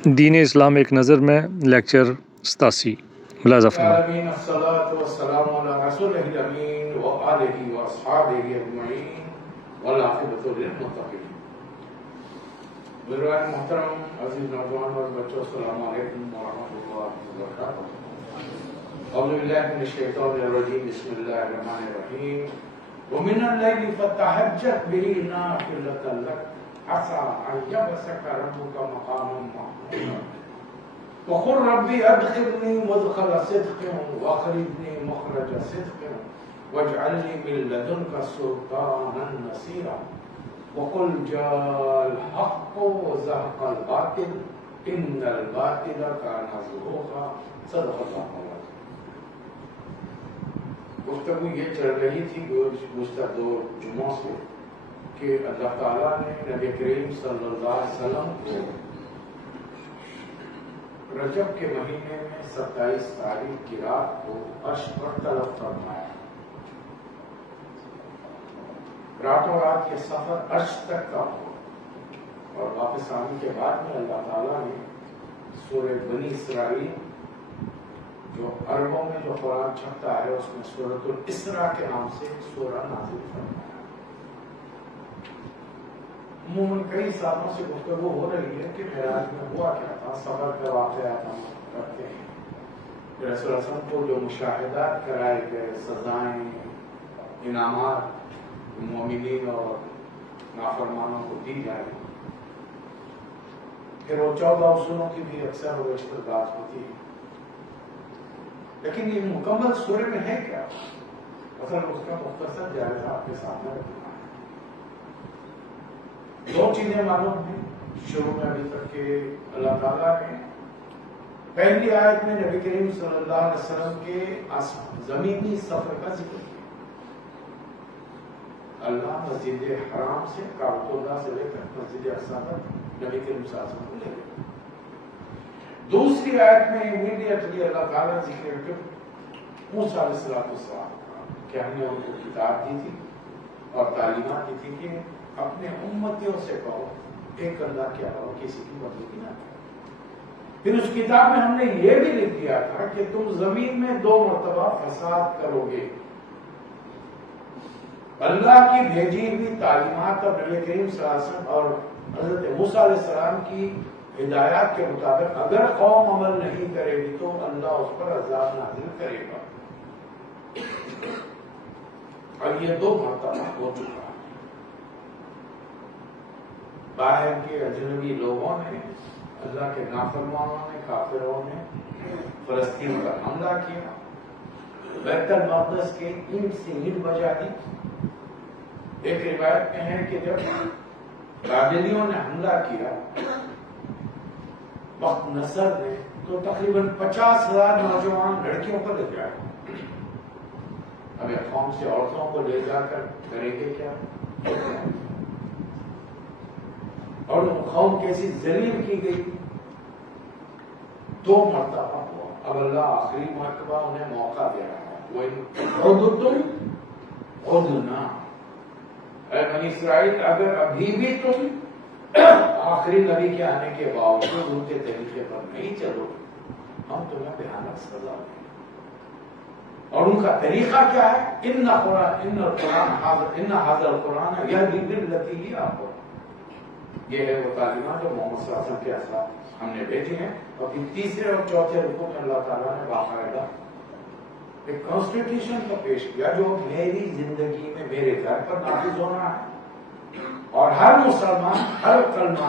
دین اسلام ایک نظر میں لیکچر 87 ملاحظہ فرمائیں۔ الصلاۃ والسلام علی رسول الامین وآلہ واصحابہ اجمعین والعاقبۃ للمتقین۔ برائے محترم عزیز نوجوان اور بچوں، السلام علیکم ورحمۃ اللہ وبرکاتہ۔ اعوذ باللہ من الشیطان الرجیم، بسم اللہ الرحمن الرحیم۔ ومن اللیل فتہجد بہ نافلۃ لک عسیٰ ان یبعثک ربک مقاما محمودا وقل ربی ادخلنی مدخل صدق واخرجنی مخرج صدق واجعل لی من لدنک سلطانا نصیرا وقل جاء الحق وزهق الباطل ان الباطل کان زهوقا۔ صدق اللہ العظیم۔ گفتگو یہ چل رہی تھی گزشتہ 2 جمعوں سے کہ اللہ تعالیٰ نے نبی کریم صلی اللہ علیہ وسلم کو رجب کے مہینے میں 27 تاریخ کی رات کو عرش پر طلب فرمایا۔ راتوں رات کے سفر عرش تک کا ہو، اور واپس آنے کے بعد میں اللہ تعالیٰ نے سورہ بنی اسرائیل جو عربوں میں جو قرآن چھپتا ہے اس میں سورۃ الاسراء کے نام سے سورہ نازل فرمایا۔ عموماً کئی سالوں سے گفتگو ہو رہی ہے کہ معراج میں ہوا کیا تھا، سفر کا واقعات ہم کرتے ہیں، رسول اللہ صلی اللہ علیہ وسلم کو جو مشاہدات کرائے گئے، سزائیں، انعامات مومنین اور نافرمانوں کو دی جائے، پھر وہ 14 اصولوں کی بھی اکثر و بیشتر بات ہوتی ہے، لیکن یہ مکمل سورہ میں ہے کیا؟ اصل اس کا مختصر جائزہ آپ کے سامنے رکھنا ہے۔ 2 چیزیں معلوم ہیں شروع میں ابھی تک کہ اللہ تعالیٰ نے پہلی آیت میں نبی کریم صلی اللہ علیہ وسلم کے زمینی سفر کا ذکر کیا۔ اللہ مسجد حرام سے کعبۃ اللہ سے لے کر مسجد اقصی تک نبی کریم صلی اللہ علیہ وسلم کو لے گئے۔ دوسری آیت میں امیڈیٹلی اللہ تعالیٰ ذکر کر موسیٰ علیہ السلام کہ ہم نے ان کو کتاب دی تھی اور تعلیمات دی تھی کہ اپنے امتیوں سے کہو ایک اللہ کے علاوہ کسی کی بندگی نہ کرو۔ پھر اس کتاب میں ہم نے یہ بھی لکھ دیا تھا کہ تم زمین میں 2 مرتبہ فساد کرو گے۔ اللہ کی بھیجی ہوئی تعلیمات اور نبی کریم صلی اللہ علیہ وسلم اور حضرت موسیٰ علیہ السلام کی ہدایات کے مطابق اگر قوم عمل نہیں کرے گی تو اللہ اس پر عذاب نازل کرے گا، اور یہ 2 مرتبہ ہو چکا ہے۔ باہر کے اجنبی لوگوں نے، اللہ کے نافرمانوں نے، کافروں نے فلسطین پر حملہ کیا، بیت المقدس کے اینٹ سے اینٹ بجا دی۔ ایک روایت میں ہے کہ جب بابلیوں نے حملہ کیا وقت نصر نے تو تقریباً 50,000 نوجوان لڑکیوں کو لے جائے۔ اب قوم سے عورتوں کو لے جا کر کریں گے کیا؟ اور قوم کیسی ذلیل کی گئی، 2 مرتبہ ہوا۔ اب اللہ آخری مرتبہ انہیں موقع دے رہا ہے، وَإِنْ عُدْنَا، اے بنی اسرائیل اگر ابھی بھی تم آخری نبی کے آنے کے باوجود ان کے طریقے پر نہیں چلو ہم تمہیں بھیانک سزا دیں گے۔ اور ان کا طریقہ کیا ہے؟ ان هذا القرآن یہدی للتی ہی اقوم۔ یہ ہے وہ تعلیمات جو محمد صلی اللہ علیہ وسلم کے اثرات ہم نے بھیجی ہیں۔ اور پھر تیسرے اور چوتھے رکوع میں اللہ تعالیٰ نے باقاعدہ ایک کانسٹیٹیوشن کو پیش کیا جو میری زندگی میں میرے گھر پر نافذ ہونا ہے، اور ہر مسلمان ہر کلمہ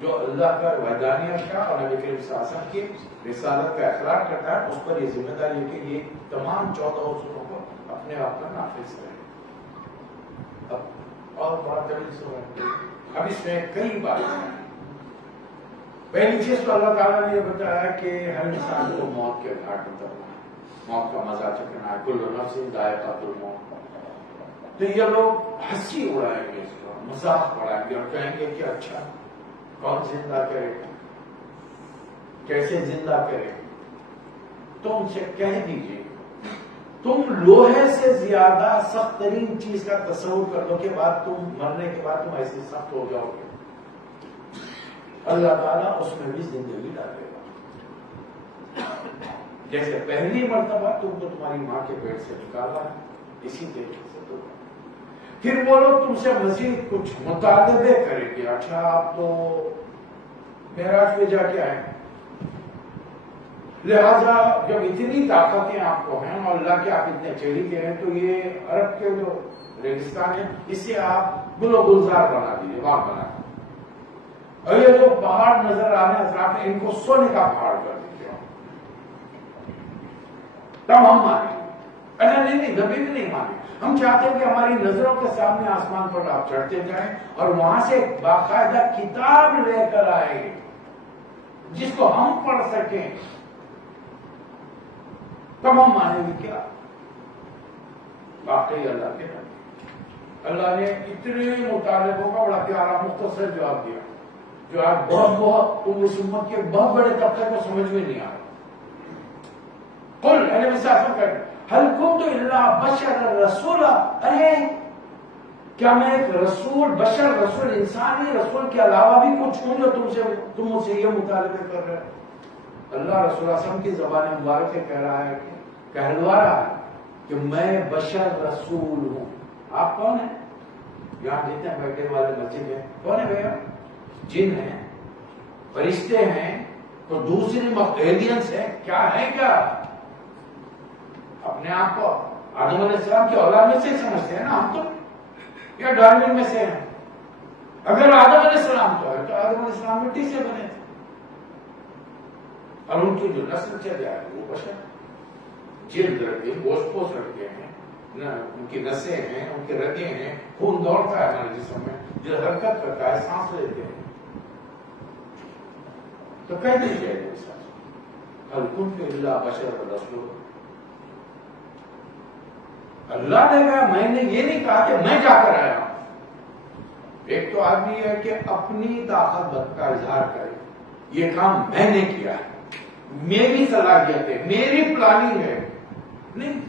جو اللہ کا وحدانیت کا اور نبی کریم صلی اللہ علیہ وسلم کی رسالت کا اقرار کرتا ہے اس پر یہ ذمہ داری ہے کہ یہ تمام 14 اصولوں کو اپنے آپ پر نافذ کرے۔ اور بڑا طویل سورہ ہے، اب اس میں کئی باتیں ہیں۔ پہلی چیز تو اللہ تعالیٰ نے یہ بتایا کہ ہر انسان کو موت کے گھاٹ اترنا ہے، موت کا مزہ چکھنا ہے، کل نفس ذائقۃ الموت۔ تو یہ لوگ ہنسی اڑائیں گے، اس کا مذاق اڑائیں گے اور کہیں گے کہ اچھا کون زندہ کرے گا، کیسے زندہ کرے گا؟ تو ان سے کہہ دیجیے تم لوہے سے زیادہ سخت ترین چیز کا تصور کر دو کہ بعد تم مرنے کے بعد تم ایسے سخت ہو جاؤ گے، اللہ تعالیٰ اس میں بھی زندگی ڈالے گا. جیسے پہلی مرتبہ تم کو تمہاری ماں کے پیٹ سے نکالا ہے، اسی طریقے سے تو پھر وہ لوگ تم سے مزید کچھ مطالبے کریں گے. اچھا آپ تو معراج پہ جا کے آئے، لہذا جب اتنی طاقتیں آپ کو ہیں اور اللہ کے آپ اتنے چہیتے ہیں تو یہ عرب کے جو ریگستان ہے اسے آپ گل و گلزار بنا دیجیے، باغ بنا دیجیے، اور یہ جو پہاڑ نظر آ رہے ہیں حضرات ان کو سونے کا پہاڑ کر دیجیے. تب ہم مانیں گے. اچھا نہیں کبھی بھی نہیں مانیں. ہم چاہتے ہیں کہ ہماری نظروں کے سامنے آسمان پر آپ چڑھتے جائیں اور وہاں سے باقاعدہ کتاب لے کر آئے جس کو ہم پڑھ سکیں. تب ہم مانیں گے کیا واقعی اللہ کے نبی. اللہ نے اتنے مطالبوں کا بڑا پیارا مختصر جواب دیا جو آج بہت اس امت کے بہت بڑے طبقے کو سمجھ میں نہیں آ رہا. قل اے نبی صلی اللہ علیہ وسلم کہتے هل كنت الا بشر رسولا، ارے کیا میں ایک رسول، بشر رسول، انسانی رسول کے علاوہ بھی کچھ ہوں جو تم مجھ سے یہ مطالبے کر رہے ہیں؟ اللہ رسول اعظم کی زبان مبارک سے کہہ رہا ہے کہ کہلوا رہا ہے کہ میں بشر رسول ہوں. آپ کون ہیں؟ یہاں جتنے بیٹھے والے مسجد میں کون ہے بھیا؟ جن ہیں، فرشتے ہیں، تو دوسری ایلینس ہیں، کیا ہے کیا؟ اپنے آپ کو آدم علیہ السلام کی اولاد میں سے سمجھتے ہیں نا ہم تو، یا ڈارون میں سے ہیں؟ اگر آدم علیہ السلام تو ہے تو آدم علیہ السلام مٹی سے بنے تھے اور ان کی جو نسل چل آئے وہ بشر، جلد رکھتے ہیں، گوشت پوش رکھتے ہیں، ان کی نسیں ہیں، ان کے رگیں ہیں، خون دوڑتا ہے ہمارے جسم میں، جو حرکت کرتا ہے، سانس لیتے ہیں. تو کہہ دیجیے هل كنت الا بشر رسول. اللہ نے کہا، میں نے یہ نہیں کہا کہ میں جا کر آیا ہوں. ایک تو آدمی ہے کہ اپنی طاقت کا اظہار کرے، یہ کام میں نے کیا ہے، میری صلاحیت ہے، میری پلاننگ ہے. نہیں،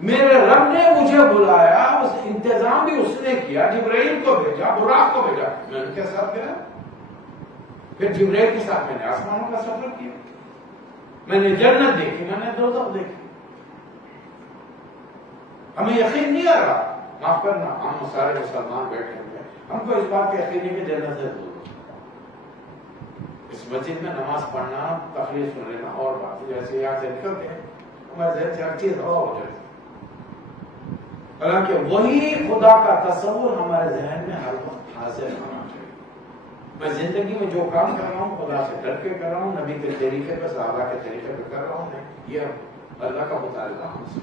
میرے رب نے مجھے بلایا، اس انتظام بھی اس نے کیا، جبرائیل کو بھیجا، براق کو بھیجا، میں ان کے ساتھ گیا، پھر جبرائیل کے ساتھ میں نے آسمانوں کا سفر کیا، میں نے جنت دیکھی، میں نے دوزخ دیکھی. ہمیں یقین نہیں آ رہا، معاف کرنا، ہم سارے مسلمان بیٹھے ہوئے، ہم کو اس بات کا یقین نہیں کہ جنت سے دور. اس مسجد میں نماز پڑھنا، تقریر سن لینا اور بات، جیسے یہاں سے نکلتے ہیں ہمارے ذہن سے ہر چیز ہوا ہو جاتی، حالانکہ وہی خدا کا تصور ہمارے ذہن میں ہر وقت حاضر ہونا چاہیے. میں زندگی میں جو کام کر رہا ہوں خدا سے ڈر کے کر رہا ہوں، نبی کے طریقے پہ، صحابہ کے طریقے پہ کر رہا ہوں، یہ اللہ کا مطالبہ ہم سے.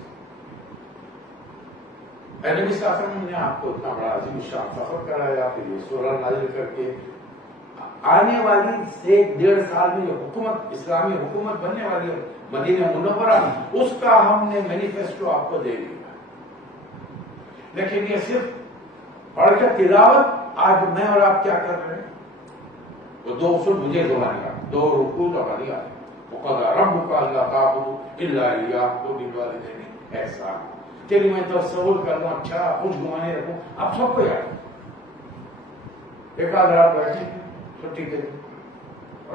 نبی صلی اللہ علیہ وسلم نے آپ کو اتنا بڑا عظیم شان سفر کرایا، پھر یہ سورہ نازل کر کے آنے والی سے 1.5 سال میں جو حکومت، اسلامی حکومت بننے والی ہے مدینہ منورہ، اس کا ہم نے مینیفیسٹو آپ کو دے دیا. لیکن یہ صرف پڑھ کے تلاوت، آج میں اور آپ کیا کر رہے ہیں؟ وہ 2 اصول مجھے زبان کا، 2 رکوع زبانی آئے، وَقَضَىٰ رَبُّكَ أَلَّا تَعْبُدُوا إِلَّا إِيَّاهُ وَبِالْوَالِدَيْنِ إِحْسَانًا. تیری میں تصور کر لوں، اچھا خوش گمانے رکھوں، آپ سب کو یاد. ایک آدھ رات بیٹھے چھٹی کے دن،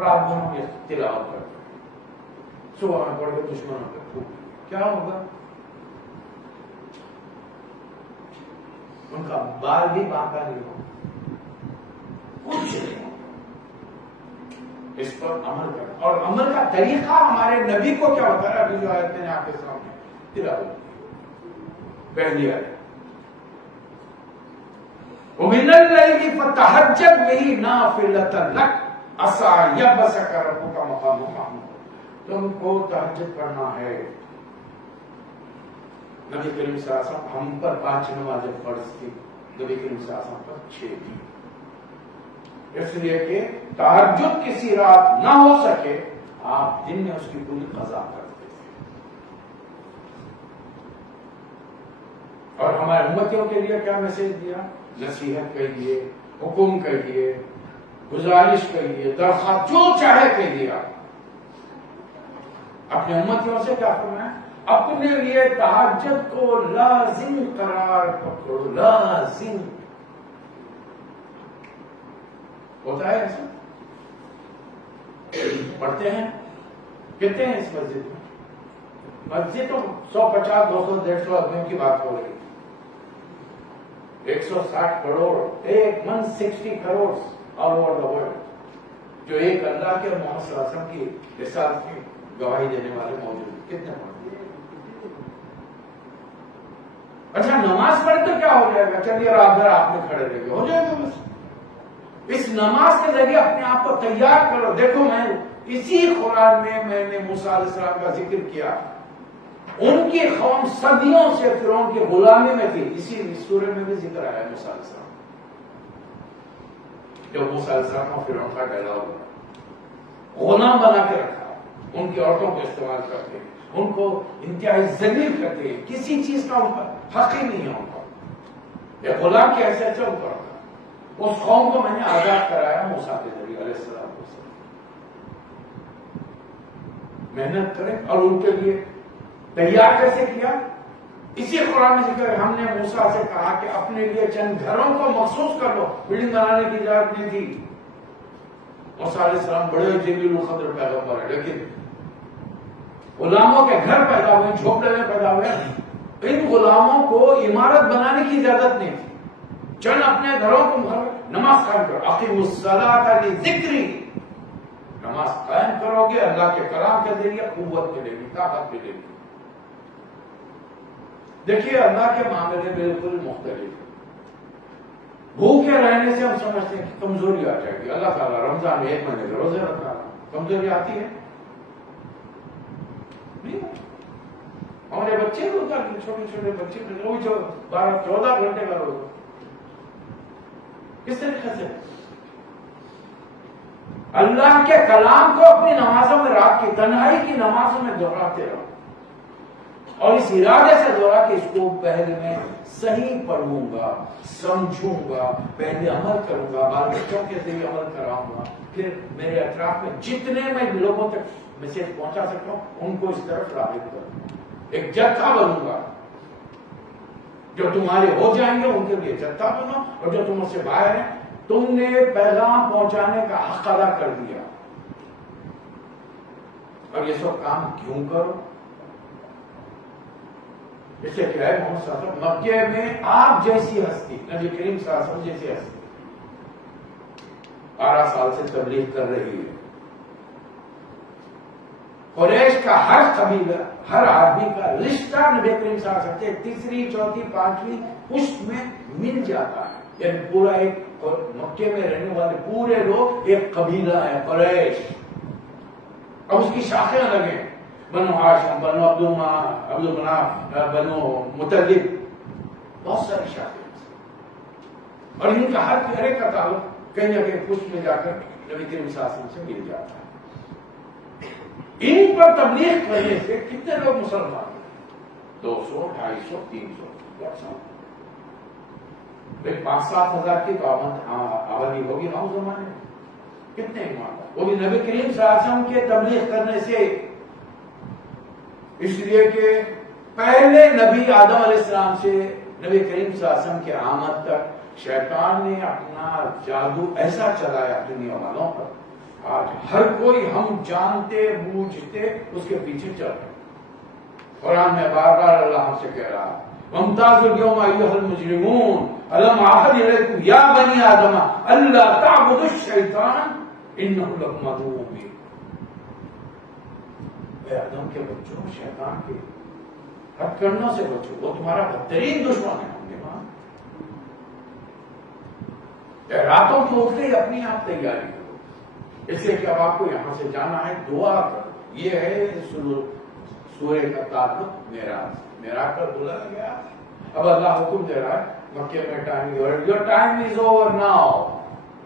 رات بھر ہم یہ تلاوت کرتے ہیں، صبح میں پڑھ کے دشمنوں پہ پھونک، کیا ہوگا؟ ان کا بال بھی باقا نہیں ہوگا، کچھ نہیں ہوگا. اس پر عمل کرنا، اور عمل کا طریقہ ہمارے نبی کو کیا ہوتا ہے؟ ابھی جو آیت میں نے آپ کے سامنے تلاوت پہلی آیت، وَمِنَ اللَّيْلِ فَتَهَجَّدْ بِهِ نَافِلَةً لَكَ عَسَىٰ يَبْعَثَكَ رَبُّكَ مَقَامًا مَحْمُودًا. تم کو تہجد پڑھنا ہے. نبی کریم صلی اللہ علیہ وسلم ہم پر 5 نمازیں فرض تھی، نبی کریم صلی اللہ علیہ وسلم پر 6 تھی، اس لیے کہ تہجد کسی رات نہ ہو سکے، آپ دن میں اس کی پوری قضا کرتے تھے. اور ہمارے امتیوں کے لیے کیا میسج دیا؟ نصیحت کہیے، حکم کہیے، گزارش کہیے، درخواست، جو چاہے کہیے. اپنے امتیوں سے کیا فرمایا؟ اپنے لیے تہجد کو لازم قرار پکڑو. لازم ہوتا ہے ایسا، پڑھتے ہیں کتنے ہیں اس مسجد میں؟ مسجد تو 150 200 150 آدمیوں کی بات ہو رہی ہے. 160 crore 160 crore all over the world جو ایک اللہ کے اور محمد صلی اللہ علیہ وسلم کی رسالت کی گواہی دینے والے موجود ہیں. کتنے پڑھتے ہیں؟ اچھا نماز پڑھ تو کیا ہو جائے گا؟ چلیے رات بھر آپ میں کھڑے رہے گے، ہو جائے گا بس. اس نماز کے ذریعے اپنے آپ کو تیار کرو. دیکھو میں اسی قرآن میں نے موسیٰ علیہ السلام کا ذکر کیا. ان کی قوم صدیوں سے فرعون کی غلامی میں تھی. اسی سورہ میں بھی ذکر آیا موسیٰ علیہ السلام. جب موسیٰ علیہ السلام کو فرعون کا ڈلا ہوا غلام بنا کے رکھا، ان کی عورتوں کو استعمال کرتے ہیں، ان کو انتہائی ذلیل کرتے ہیں، کسی چیز کا ان پر حق ہی نہیں ہے. ان کو ایک غلام کی حیثیت سے ان کو رکھا. اس قوم کو میں نے آزاد کرایا موسیٰ کے ذریعے علیہ السلام. محنت کریں. اور ان کے لیے تیار کیسے کیا؟ اسی قرآن میں ذکر ہے. ہم نے موسیٰ سے کہا کہ اپنے لیے چند گھروں کو مخصوص کر لو. بلڈنگ بنانے کی اجازت نہیں تھی. موسیٰ علیہ السلام بڑے جلیل القدر پیغمبر ہے، لیکن غلاموں کے گھر پیدا ہوئے، جھوپڑے میں پیدا ہوئے. ان غلاموں کو عمارت بنانے کی اجازت نہیں تھی. چند اپنے گھروں کو نماز قائم کرو. اقیموا الصلاۃ لذکری. نماز قائم کرو گے اللہ کے کلام کے ذریعے قوت ملے گی، طاقت ملے گی. دیکھیے اللہ کے معاملے بالکل مختلف ہے. بھوکے رہنے سے ہم سمجھتے ہیں کہ کمزوری آ جائے گی. اللہ تعالیٰ رمضان میں 1 مہینے کے روزے رکھا، کمزوری آتی ہے؟ نہیں. ہمارے بچے روزہ، چھوٹے چھوٹے بچے وہ جو 12-14 گھنٹے کا روزہ کس طریقے سے اللہ کے کلام کو اپنی نمازوں میں رات کی تنہائی کی نمازوں میں دہراتے رہو. اور اس ارادے سے دوہرا کہ اس کو پہلے میں صحیح پڑھوں گا، سمجھوں گا، پہلے عمل کروں گا، بال بچوں کے ذریعے عمل کراؤں گا، پھر میرے اطراف میں جتنے میں لوگوں تک میسج پہنچا سکتا ہوں ان کو اس طرف راغب کروں گا. ایک جتھا بنوں گا. جو تمہارے ہو جائیں گے ان کے لیے جتھا بنو، اور جو تم سے باہر ہیں تم نے پیغام پہنچانے کا حق ادا کر دیا. اور یہ سب کام کیوں کرو؟ اس سے کیا ہے محمد صلی اللہ علیہ وسلم مکے میں آپ جیسی ہستی، نبی کریم صلی اللہ علیہ وسلم جیسی ہستی 12 سال سے تبلیغ کر رہی ہے. قریش کا ہر قبیلہ، ہر آدمی کا رشتہ نبی کریم صلی اللہ علیہ وسلم سے 3ری 4تھی 5ویں پشت میں مل جاتا ہے. یعنی پورا ایک مکے میں رہنے والے پورے لوگ ایک قبیلہ ہے قریش. اب اس کی شاخیں الگ ہیں، بنو ہاشم، بنو عبد المناف، بنو مطلب، بہت ساری شاخیں. اور ان کا ہر ایک کا تعلق کہیں نہ کہیں پشت میں جا کر نبی کریم صلی اللہ علیہ وسلم سے مل جاتا ہے. ان پر تبلیغ کرنے سے کتنے لوگ مسلمان ہیں؟ 200 250 300 5-7 ہزار کی تو آبادی ہوگی نا اس زمانے میں. کتنے ایمان، وہ بھی نبی کریم صلی اللہ علیہ وسلم کے تبلیغ کرنے سے. اس لیے کہ پہلے نبی آدم علیہ السلام سے نبی کریم صلی اللہ علیہ وسلم کے آمد تک شیطان نے اپنا جادو ایسا چلایا دنیا والوں پر. آج ہر کوئی ہم جانتے بوجھتے اس کے پیچھے چل رہے. قرآن میں بار بار اللہ ہم سے کہہ رہا ہے وَامْتَازُوا الْيَوْمَ أَيُّهَا الْمُجْرِمُونَ أَلَمْ أَعْهَدْ إِلَيْكُمْ يَا بَنِي آدَمَ أَلَّا تَعْبُدُوا الشَّيْطَانَ إِنَّهُ لَكُمْ عَدُوٌّ مُّبِينٌ. اے آدم کے بچوں، شیطان کے ہتھکنڈوں سے بچو، وہ تمہارا بدترین دشمن ہے. راتوں کی اٹھتے ہی اپنی آپ تیاری کرو، اس لیے کہ اب آپ کو یہاں سے جانا ہے. دعا کرو. یہ ہے سورہ کا تعلق معراج پر بلایا گیا. اب اللہ حکم دے رہا ہے مکے میں time your time is over now.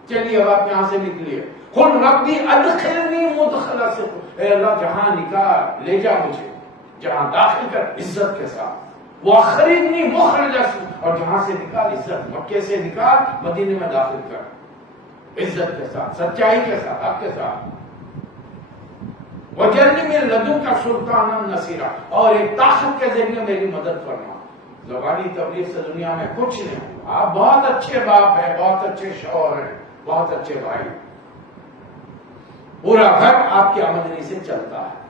چلیے اب آپ یہاں سے نکلیے. قل ربی ادخلنی مدخل صدق. اے اللہ جہاں نکال لے جا مجھے، جہاں داخل کر عزت کے ساتھ. وَأَخْرِجْنِي مُخْرَجَ صِدْقٍ. اور جہاں سے نکال عزت، مکے سے نکال مدینے میں داخل کر عزت کے ساتھ، سچائی کے ساتھ، حق کے ساتھ. وَجَعَلْنِي مِن لَّدُنكَ سُلْطَانًا نَصِيرًا. اور ایک طاقت کے ذریعے میری مدد کرنا. زبانی تبلیغ سے دنیا میں کچھ نہیں. آپ بہت اچھے باپ ہیں، بہت اچھے شوہر ہیں، بہت اچھے بھائی. پورا گھر آپ کی آمدنی سے چلتا ہے.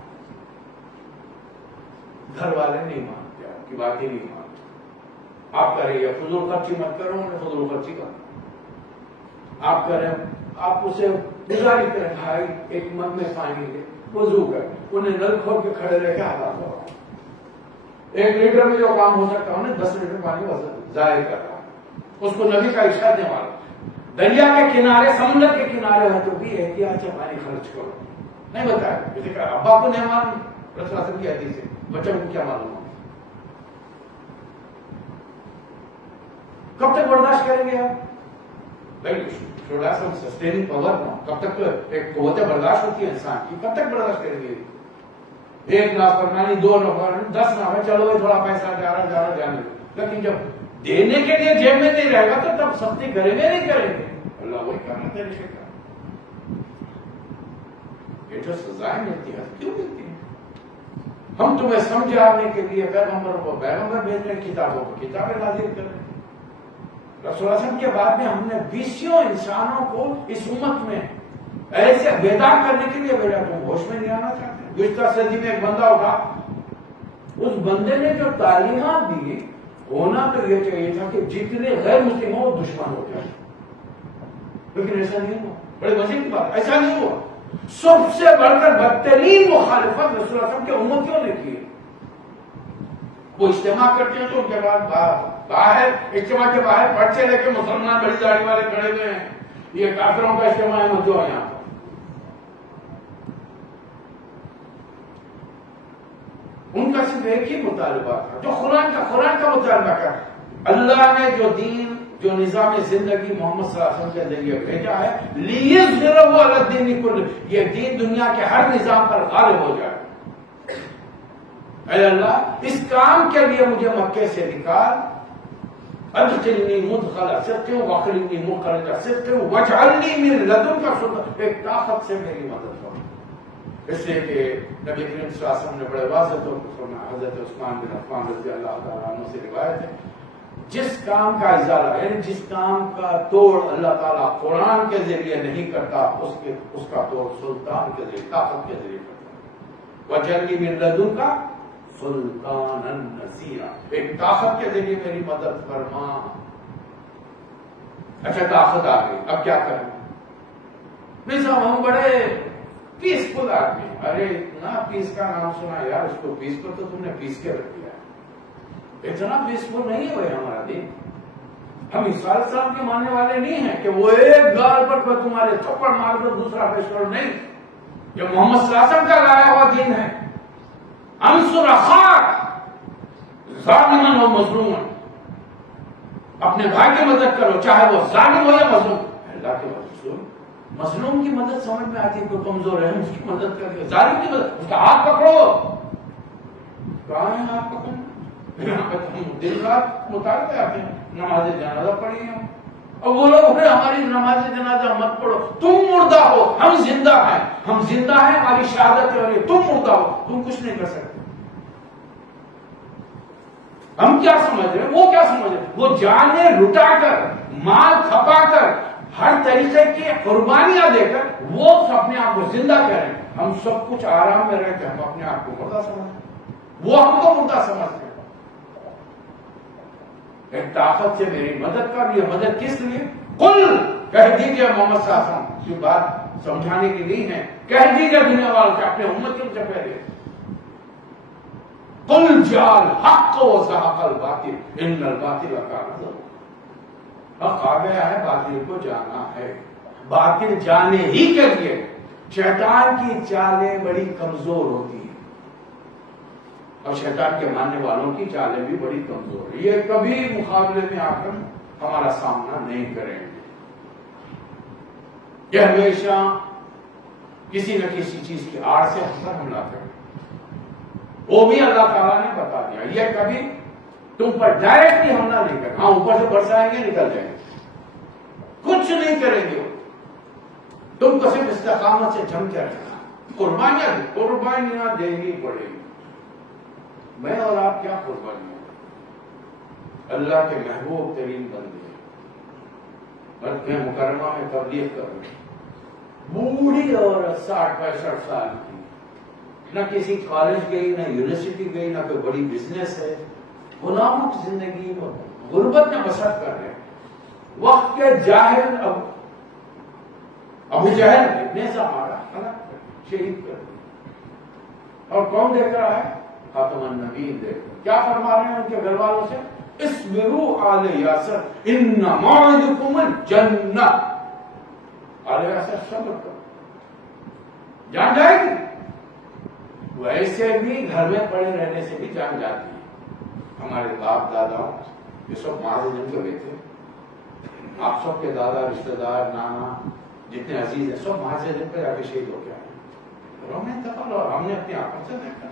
گھر والے نہیں مانتے، آپ کی بات ہی نہیں مانتے. آپ کہہ رہے ہیں فضول خرچی مت کرو، انہیں فضول خرچی کرو. آپ کہہ رہے ہیں آپ اسے گزارش کریں بھائی ایک مگ میں پانی لے وضو کر، انہیں نل کھول کے کھڑے رہ کے حالات ہو. 1 لیٹر میں جو کام ہو سکتا ہے 10 لیٹر پانی ضائع کر رہا ہے. اس کو نبی کا ارشاد نہیں مانا. دریا کے کنارے، سمندر کے کنارے ہے تو بھی احتیاط سے پانی خرچ کرو. نہیں بتایا کسی کا ابا کو نہیں معلوم، رسول اللہ کی حدیث ہے، بچوں کو کیا معلوم ہو. کب تک برداشت کریں گے آپ؟ تھوڑا سا سسٹیننگ پاور نہ، کب تک تو ایک قوت برداشت ہوتی ہے انسان کی، کب تک برداشت کریں گے؟ 1 نافرمانی 2 نافرمانی 10 نہ چلو بھائی تھوڑا پیسہ جا رہا جانے دو. لیکن جب دینے کے لیے جیب میں نہیں رہے گا تو تب سختی کریں گے نہیں کریں گے؟ اللہ وہی کرنا طریقے کا. یہ جو سزائیں ملتی ہیں کیوں ملتی ہیں؟ ہم تمہیں سمجھانے کے لیے پیغمبروں کو پیغمبر بھیج رہے ہیں، کتابوں کو کتابیں نازل کر رہے ہیں. رسول اللہ صلی اللہ علیہ وسلم کے بعد میں ہم نے 20 انسانوں کو اس امت میں ایسے بیدار کرنے کے لیے بھیجا. تم ہوش میں نہیں آنا چاہتے؟ گزشتہ صدی میں ایک بندہ اٹھا، اس بندے نے جو تعلیمات دی ہونا تو یہ چاہیے تھا کہ جتنے غیر مسلم ہو وہ دشمن ہو جائے، لیکن ایسا نہیں ہوا. بڑے مزے کی بات، ایسا نہیں ہوا. سب سے بڑھ کر بدترین مخالفت رسول اللہ صلی اللہ علیہ وسلم کے امتیوں نے کی. وہ اجتماع کرتے ہیں تو ان کے بعد باہر اجتماع کے باہر پرچے لے کے مسلمان بڑی داڑھی والے کھڑے ہوئے ہیں، یہ کافروں کا اجتماع ہے جو ہے یہاں پر. ان کا صرف ایک ہی مطالبہ تھا جو قرآن کا مطالبہ کر. اللہ نے جو دین، جو نظام زندگی محمد صلی اللہ علیہ وسلم کے ذریعے بھیجا ہے، لیظہرہ علی الدین کلہ، یہ دین دنیا کے ہر نظام پر غالب ہو جائے. اے اللہ اس کام کے لیے مجھے مکے سے نکال، ادخلنی مدخل صدق واخرجنی مخرج صدق واجعلنی من لدنک سلطانا، ایک طاقت سے میری مدد کرو. اس لیے کہ نبی کریم صلی اللہ علیہ وسلم نے بڑے واضح طور پر فرمایا، حضرت عثمان بن عفان رضی اللہ تعالیٰ عنہ سے روایت ہے، جس کام کا ازالہ یعنی جس کام کا توڑ اللہ تعالیٰ قرآن کے ذریعے نہیں کرتا، اس کا توڑ سلطان کے ذریعے، طاقت کے ذریعے کرتا. وَجَعَلْنِي مِن لَّدُنكَ سُلْطَانًا نَصِيرًا، ایک طاقت کے ذریعے میری مدد فرما. اچھا طاقت آ گئی، اب کیا کریں؟ نہیں صاحب ہم بڑے پیسفل آدمی. ارے اتنا پیس کا نام سنا یار، اس کو پیس پر تو تم نے پیس کے رکھ دیا. اتنا پیسفل نہیں ہے بھائی ہمارا دین. ہم عیسیٰ علیہ السلام کے ماننے والے نہیں ہیں کہ وہ ایک گال پر تمہارے تھپڑ مار کر دوسرا پیش کرو. نہیں، یہ محمد صلی اللہ علیہ وسلم کا لایا ہوا دین ہے. انصر اخاک ظالما و مظلوما، اپنے بھائی کی مدد کرو چاہے وہ ظالم ہو یا مظلوم. اللہ کے رسول مظلوم کی مدد سمجھ میں آتی ہے، کوئی کمزور ہے اس کی مدد کر کے، ظالم کی مدد اس کا ہاتھ پکڑو. کہاں ہے ہاتھ پکڑنا؟ یہاں پہ ہم دن رات مطالبے آتے ہیں، نماز جنازہ پڑھی ہم، اور وہ لوگ ہماری نماز جنازہ مت پڑھو، تم مردہ ہو ہم زندہ ہیں، ہم زندہ ہیں ہماری شہادت ہے، تم مردہ ہو تم کچھ نہیں کر سکتے. ہم کیا سمجھ رہے ہیں، وہ کیا سمجھ رہے ہیں؟ وہ جانیں لٹا کر، مال کھپا کر، ہر طریقے کی قربانیاں دے کر وہ اپنے آپ کو زندہ کریں. ہم سب کچھ آرام میں رہتے ہیں، ہم اپنے آپ کو مردہ سمجھتے ہیں، وہ ہم کو مردہ سمجھتے ہیں. ایک طاقت سے میری مدد کر. یہ مدد کس لیے؟ قل کہہ دیجیے محمد صلی اللہ علیہ وسلم کی بات سمجھانے کی نہیں ہے، کہہ دیجیے دنیا والوں کے اپنے امت سے پہلے، قل جاء الحق وزهق الباطل ان الباطل كان زهوقا. حق آ گیا ہے، باطل کو جانا ہے. باطل جانے ہی کے لیے شیطان کی چالیں بڑی کمزور ہوتی ہیں، اور شیطان کے ماننے والوں کی چالیں بھی بڑی کمزور ہیں. یہ کبھی مقابلے میں آ کر ہمارا سامنا نہیں کریں گے. یہ ہمیشہ کسی نہ کسی چیز کی آڑ سے ہم پر حملہ کریں. وہ بھی اللہ تعالیٰ نے بتا دیا، یہ کبھی تم پر ڈائریکٹلی حملہ نہیں کریں. ہاں اوپر سے برسائیں گے، نکل جائیں گے، کچھ نہیں کریں گے. تم کو صرف استقامت سے جم کے رہنا، قربانیاں دینی پڑے گی. میں اور آپ کیا قربانیاں؟ اللہ کے محبوب ترین بندے مکہ مکرمہ میں تبلیغ کر رہے ہیں، بوڑھی عورت 60-65 سال کی، نہ کسی کالج گئی، نہ یونیورسٹی گئی، نہ کوئی بڑی بزنس ہے، غلاموں کی زندگی میں غربت میں بسر کر رہے ہیں. وقت کے جاہل ابو جہل اتنے سا مارا شہید کر دیا. اور کون دیکھ رہا ہے؟ خاتم النبیین دیکھ رہا. کیا فرما رہے ہیں ان کے گھر والوں سے؟ اصبروا آل یاسر ان موعدکم الجنہ. آل یاسر صبر کرو، جان جائے گی. ویسے بھی گھر میں پڑے رہنے سے بھی جان جاتی ہے. ہمارے باپ دادا یہ سب معاذ کے بیٹے، آپ سب کے دادا، رشتہ دار، نانا جتنے عزیز ہیں سب معاذ پہ جا کے شہید ہو گیا. قبروں میں انتقال، اور ہم نے اپنی آنکھوں سے دیکھا،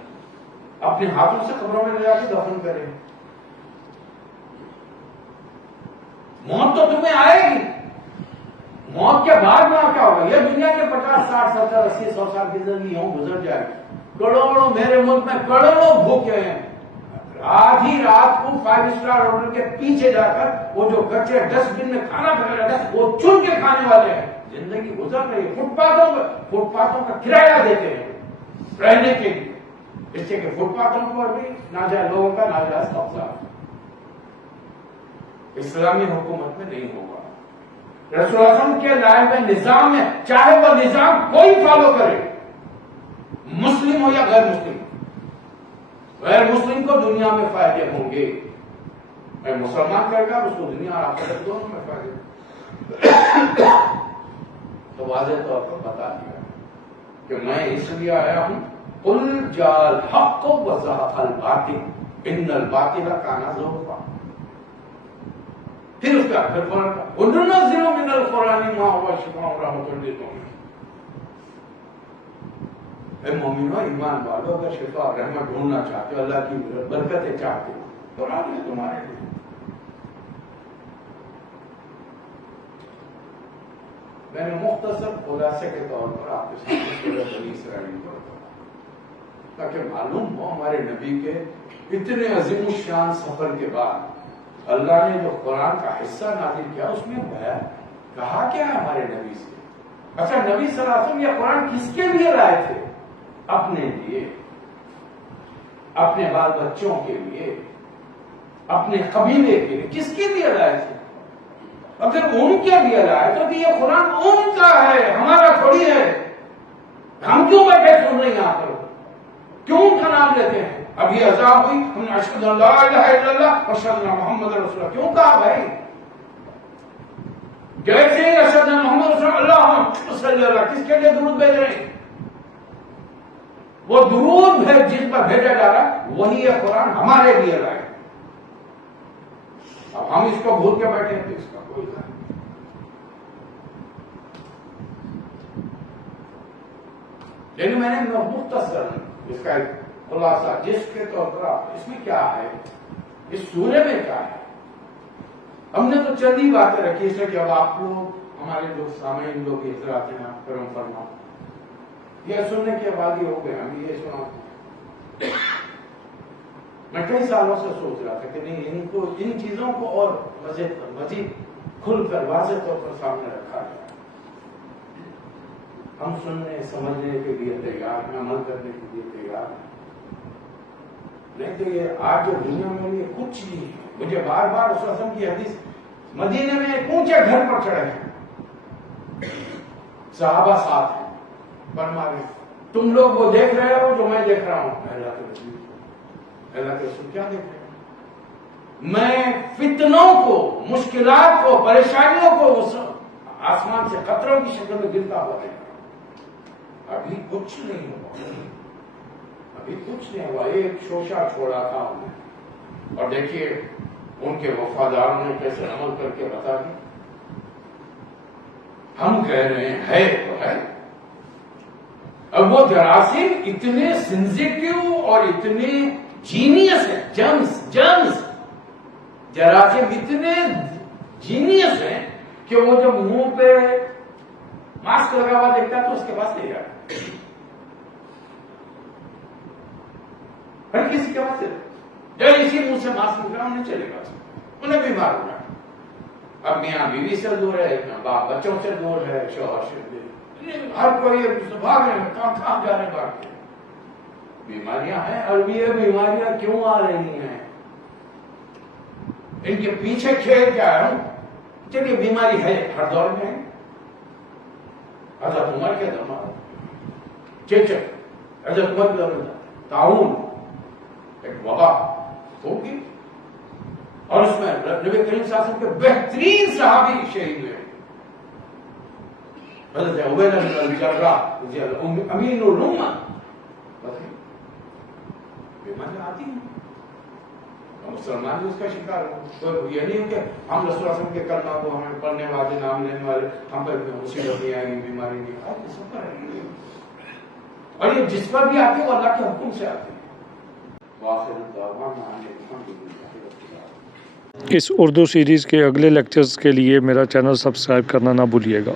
اپنے ہاتھوں سے قبروں میں لے جا کے دفن کرے. موت تو تمہیں آئے گی، موت کے بعد میں کیا ہوگا؟ یہ دنیا کے 50، 60، 70، 80، 100 سال کی زندگی یوں گزر جائے گی. کروڑوں، میرے ملک میں کروڑوں بھوکے ہیں، آدھی رات کو 5 اسٹار ہوٹل کے پیچھے جا کر وہ جو کچرے ڈسٹ بن میں کھانا پھینکا جاتا ہے وہ چن کے کھانے والے ہیں. زندگی گزر رہی ہے. فٹ پاتھوں کا کرایہ دیتے ہیں رہنے کے لیے، اس سے کہ فٹ پاتھوں پر بھی ناجائز لوگوں کا ناجائز قبضہ. اسلامی حکومت میں نہیں ہوگا. رسول اللہ صلی اللہ علیہ وسلم کے لائے ہوئے نظام میں چاہے وہ نظام کوئی فالو کرے، مسلم ہو یا غیر مسلم، غیر مسلم کو دنیا میں فائدے ہوں گے، میں مسلمان کہے گا اس کو دنیا اور آخرت دونوں میں فائدے. تو واضح طور پر بتا دیا کہ میں اس لیے آیا ہوں قل جاء الحق وزهق الباطل ان الباطل كان زهوقا. پھر اس کا پھر فرق وَنُنَزِّلُ مِنَ الْقُرْآنِ مَا هُوَ شِفَاءٌ وَرَحْمَةٌ لِلْمُؤْمِنِينَ. اے مومنو، ایمان والو، اگر شفا اور رحمت ڈھونڈنا چاہتے ہو، اللہ کی برکتیں چاہتے ہو، قرآن ہے تمہارے لیے. میں نے مختصر خلاصے کے طور پر آپ کے سامنے سورۃ بنی اسرائیل کو بتایا تاکہ معلوم ہو ہمارے نبی کے اتنے عظیم الشان سفر کے بعد اللہ نے جو قرآن کا حصہ نازل کیا اس میں کہا کیا ہے ہمارے نبی سے. اچھا، نبی صلی اللہ علیہ وسلم یہ قرآن کس کے لیے لائے تھے؟ اپنے لیے، اپنے بال بچوں کے لیے، اپنے قبیلے کے لیے. کس کے لیے لائے تھے؟ اگر ان کے لیے لائے تو یہ قرآن ان کا ہے، ہمارا تھوڑی ہے. ہم کیوں بیٹھے سن رہے ہیں یہاں پر؟ کیوں ان کا نام لیتے ہیں؟ اب یہ عذاب ہوئی، ہم نے اشہد ان لا الہ الا اللہ واشہد ان محمد رسول اللہ کیوں کہا بھائی؟ جیسے ہی اشہد ان محمد رسول اللہ صلی اللہ کس کے لیے درود بھیج رہے ہیں؟ وہ درود جس پر بھیجا جا رہا ہے وہی ہے قرآن ہمارے لیے لائے. اب ہم اس کو بھول کے بیٹھے ہیں تو اس کا کوئی ذرا. لیکن میں نے مختصر اس کا ایک خلاصہ جس کے طور پر اس میں کیا ہے، اس سورے میں کیا ہے. ہم نے تو چند ہی باتیں رکھی اس لیے کہ اب آپ لوگ ہمارے جو سامعین لوگ حضرات ہیں کرم فرما، یہ سننے کے بعد ہی ہو گئے ہم یہ سنا. میں کئی سالوں سے سوچ رہا تھا کہ نہیں ان چیزوں کو اور مزید کھل کر واضح طور پر سامنے رکھا جائے. ہم سننے سمجھنے کے لیے تیار ہیں، عمل کرنے کے لیے تیار ہیں. نہیں تو یہ آج جو دنیا میں یہ کچھ نہیں ہے. مجھے بار بار اس رسم کی حدیث، مدینے میں ایک اونچے گھر پر چڑھے ہیں، صحابہ ساتھ ہیں، فرما رہے تم لوگ وہ دیکھ رہے ہو جو میں دیکھ رہا ہوں. اللہ کے رسول کیا دیکھ رہے ہیں؟ میں فتنوں کو، مشکلات کو، پریشانیوں کو اس آسمان سے قطروں کی شکل میں گرتا ہوا دیکھ رہا ہوں. ابھی کچھ نہیں ہوا، ابھی کچھ نہیں ہوا. ایک شوشہ چھوڑا تھا ہم نے، اور دیکھیے ان کے وفاداروں نے کیسے عمل کر کے بتا دیا. ہم کہہ رہے ہیں ہے تو ہے. اب وہ جراثیم اتنے سینسیٹیو اور اتنے جینیس ہیں، جرمز جراثیم اتنے جینیس ہیں کہ وہ جب منہ پہ ماسک لگا ہوا دیکھتا ہے تو اس کے پاس نہیں جاتا. ہر کسی کے پاس جب اسی منہ سے ماسک نکلا انہیں چلے گا، انہیں بیمار ہونا. اب میاں بیوی سے دور ہے، باپ بچوں سے دور ہے، شوہر سے ہر کوئی بھاگ رہے ہیں، کہاں جانے بھاگتے ہیں؟ بیماریاں ہیں، اور یہ بیماریاں کیوں آ رہی ہیں؟ ان کے پیچھے کھیل کیا ہے؟ چلیے بیماری ہے، ہر دور میں ہے۔ حضرت عمر کے زمانے چیچک، حضرت عمر کے زمانے تعاون، ایک وبا ہوگی، اور اس میں نبی کریم صلی اللہ علیہ وسلم کے بہترین صحابی شہید ہوئے، حضرت عبیدہ بن الجراح امین الامہ۔ بیماری آتی ہیں، مسلمان بھی اس کا شکار ہو۔ تو یہ نہیں کہ ہم رسول اللہ صلی اللہ علیہ وسلم کے کلمہ کو ہمیں پڑھنے والے، نام لینے والے، ہم پر مصیبت نہیں آئے گی، بیماری نہیں آئے گی، سب پر آئے گی، اور یہ جس پر بھی آتے ہیں وہ اللہ کے حکم سے آتے ہیں۔ وآخر دعوانا ان الحمد للہ رب العالمین۔ اس اردو سیریز کے اگلے لیکچرز کے لیے میرا چینل سبسکرائب کرنا نہ بھولیے گا۔